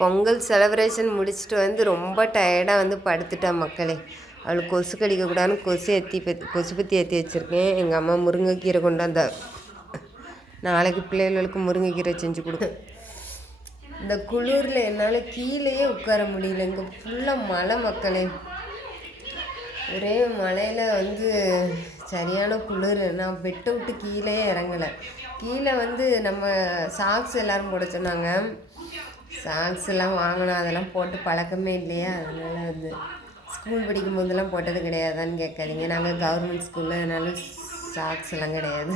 Pongal celebration முடிச்சுட்டு வந்து ரொம்ப டயர்டாக வந்து படுத்துட்டா மக்களே. அவளுக்கு கொசு கடிக்கக்கூடாதுன்னு கொசுபத்தி ஏற்றி வச்சுருக்கேன். எங்கள் அம்மா முருங்கைக்கீரை கொண்டாந்தா. நாளைக்கு பிள்ளைகளுக்கு முருங்கைக்கீரை செஞ்சு கொடுக்கும். இந்த குளிரில் என்னால் கீழேயே உட்கார முடியல. இங்கே ஃபுல்லாக மழை மக்களே. ஒரே மழையில் வந்து சரியான குளிர். நான் பெட்டை விட்டு கீழே இறங்கலை. கீழே வந்து நம்ம சாக்ஸ் எல்லோரும் போட சொன்னாங்க. சாக்ஸ் எல்லாம் வாங்கணும், அதெல்லாம் போட்டு பழக்கமே இல்லையா. அதனால் வந்து ஸ்கூல் படிக்கும் போதெல்லாம் போட்டது கிடையாதான்னு கேட்காதீங்க. நாங்கள் கவர்மெண்ட் ஸ்கூலில், அதனால சாக்ஸ் எல்லாம் கிடையாது.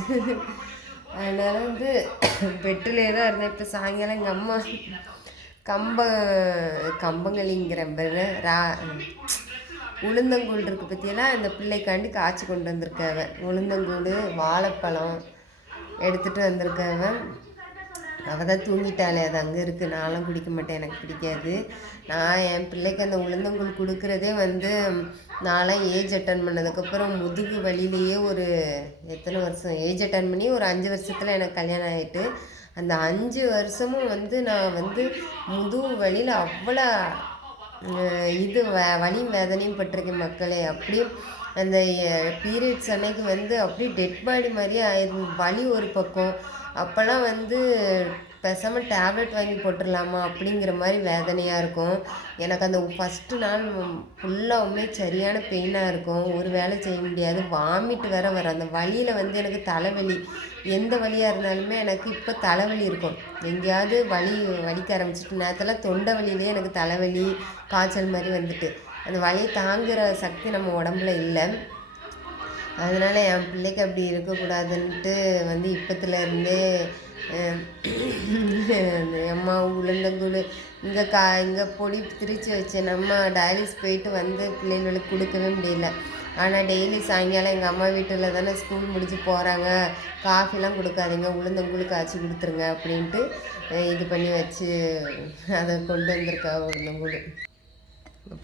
அதனால் வந்து பெட்டிலே தான் இருந்தேன். இப்போ சாயங்காலம் எங்கள் அம்மா கம்பங்களிங்கிற பேர் உளுந்தங்கூழ் இருக்குது பற்றியெல்லாம் இந்த பிள்ளைக்காண்டி காய்ச்சி கொண்டு வந்திருக்காவ. உளுந்தங்கூழ் வாழைப்பழம் எடுத்துகிட்டு வந்திருக்காவ. அவள் தான் தூங்கிட்டாளே, அது அங்கே இருக்குது. நான்லாம் குடிக்க மாட்டேன், எனக்கு பிடிக்காது. நான் என் பிள்ளைக்கு அந்த உளுந்தங்கூழ் கொடுக்குறதே வந்து நான்லாம் ஏஜ் அட்டன் பண்ணதுக்கப்புறம் முதுகு வலியிலேயே ஒரு எத்தனை வருஷம் ஏஜ் அட்டன் பண்ணி ஒரு 5 வருஷத்தில் எனக்கு கல்யாணம் ஆகிட்டு. அந்த 5 வருஷமும் வந்து நான் வந்து முதுகு வலியில் அவ்வளோ வலி வேதனையும் பட்டிருக்கேன் மக்களே. அப்படியே அந்த பீரியட்ஸ் அன்னைக்கு வந்து அப்படியே டெட் பாடி மாதிரியே ஆயிடும். வலி ஒரு பக்கம். அப்போல்லாம் வந்து பேசாமல் டேப்லெட் வாங்கி போட்டுடலாமா அப்படிங்கிற மாதிரி வேதனையாக இருக்கும். எனக்கு அந்த ஃபஸ்ட்டு நாள் ஃபுல்லாகவுமே சரியான பெயினாக இருக்கும். ஒரு வேலை செய்ய முடியாது, வாமிட்டு வேற வரும். அந்த வலியில் வந்து எனக்கு தலைவலி, எந்த வலியாக இருந்தாலுமே எனக்கு இப்போ தலைவலி இருக்கும். எங்கேயாவது வலிக்க ஆரம்பிச்சிட்டு நேரத்தில் தொண்டை வலியிலே எனக்கு தலைவலி காய்ச்சல் மாதிரி வந்துட்டு, அந்த வலியை தாங்குகிற சக்தி நம்ம உடம்புல இல்லை. அதனால் என் பிள்ளைக்கு அப்படி இருக்கக்கூடாதுன்ட்டு வந்து இப்போத்துலேருந்தே அம்மா உளுந்தங்கூழ் இங்கே பொடி திரித்து வச்சேன். நம்ம டயாலிஸ் போயிட்டு வந்து பிள்ளைங்களுக்கு கொடுக்கவே முடியல. ஆனால் டெய்லி சாயங்காலம் எங்கள் அம்மா வீட்டில் தானே ஸ்கூல் முடிச்சு போகிறாங்க, காஃபிலாம் கொடுக்காதீங்க, உளுந்தங்கூழ் காய்ச்சி கொடுத்துருங்க அப்படின்ட்டு இது பண்ணி வச்சு அதை கொண்டு வந்திருக்கா. உளுந்தங்கூழ்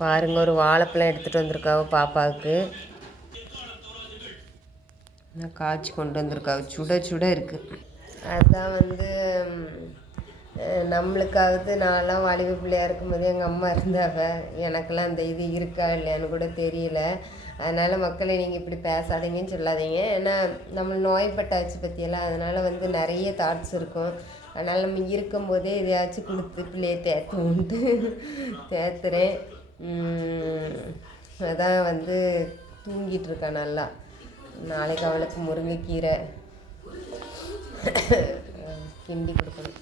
பாருங்கள், ஒரு வாழைப்பழம் எடுத்துகிட்டு வந்திருக்காவோ பாப்பாவுக்கு. காய்ச்சி கொண்டு வந்திருக்காவோ, சுட சுட இருக்குது. அதுதான் வந்து நம்மளுக்காவது நான்லாம் வாலிப பிள்ளையாக இருக்கும்போது எங்கள் அம்மா இருந்தாவ. எனக்கெல்லாம் அந்த இது இருக்கா இல்லையான்னு கூட தெரியல. அதனால் மக்களை நீங்கள் இப்படி பேசாதீங்கன்னு சொல்லாதீங்க. ஏன்னா நம்ம நோய்பட்டாச்சு பற்றியெல்லாம், அதனால் வந்து நிறைய தாட்ஸ் இருக்கும். அதனால் நம்ம இருக்கும்போதே எதையாச்சும் கொடுத்து பிள்ளையை தேத்துவோன்ட்டு தேத்துறேன். அதான் வந்து தூங்கிட்டுருக்கா நல்லா. நாளைக்கு அவளுக்கு முருங்கைக்கீரை கிண்டி கொடுக்கணும்.